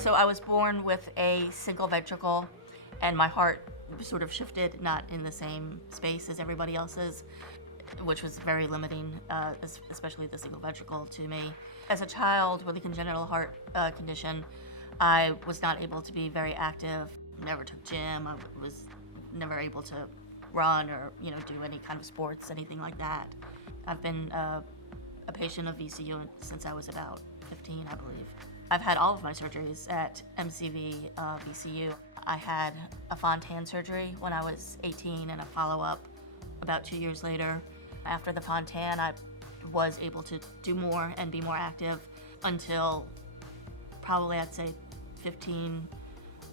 So I was born with a single ventricle, and my heart sort of shifted, not in the same space as everybody else's, which was very limiting, especially the single ventricle to me. As a child with a congenital heart condition, I was not able to be very active, never took gym, I was never able to run or do any kind of sports, anything like that. I've been a patient of VCU since I was about 15, I believe. I've had all of my surgeries at MCV VCU. I had a Fontan surgery when I was 18 and a follow-up about 2 years later. After the Fontan, I was able to do more and be more active until probably, I'd say, 15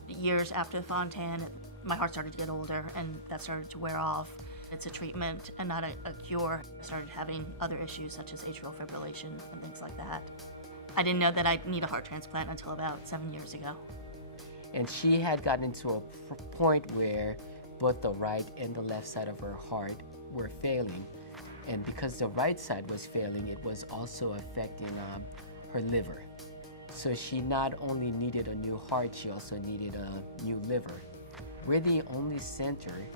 years after the Fontan. My heart started to get older and that started to wear off. It's a treatment and not a cure. I started having other issues such as atrial fibrillation and things like that. I didn't know that I'd need a heart transplant until about 7 years ago. And she had gotten to a point where both the right and the left side of her heart were failing. And because the right side was failing, it was also affecting her liver. So she not only needed a new heart, she also needed a new liver. We're the only center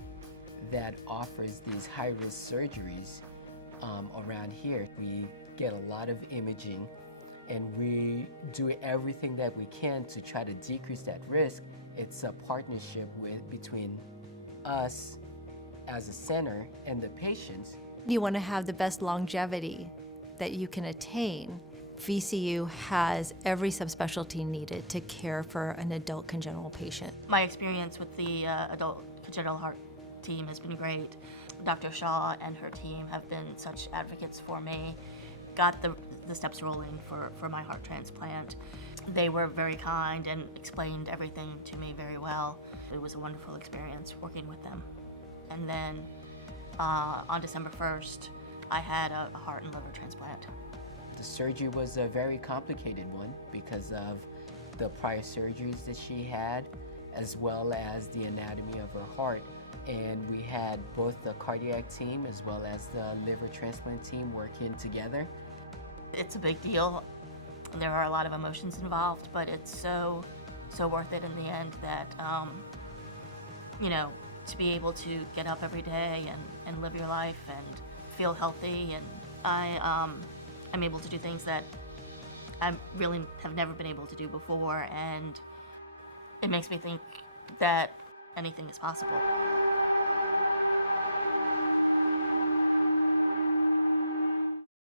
that offers these high-risk surgeries around here. We get a lot of imaging and we do everything that we can to try to decrease that risk. It's a partnership between us as a center and the patients. You want to have the best longevity that you can attain. VCU has every subspecialty needed to care for an adult congenital patient. My experience with the Adult Congenital Heart team has been great. Dr. Shaw and her team have been such advocates for me. Got the steps rolling for my heart transplant. They were very kind and explained everything to me very well. It was a wonderful experience working with them. And then on December 1st, I had a heart and liver transplant. The surgery was a very complicated one because of the prior surgeries that she had, as well as the anatomy of her heart. And we had both the cardiac team as well as the liver transplant team working together. It's a big deal. There are a lot of emotions involved, but it's so worth it in the end that, to be able to get up every day and live your life and feel healthy. And I'm able to do things that I really have never been able to do before, and it makes me think that anything is possible.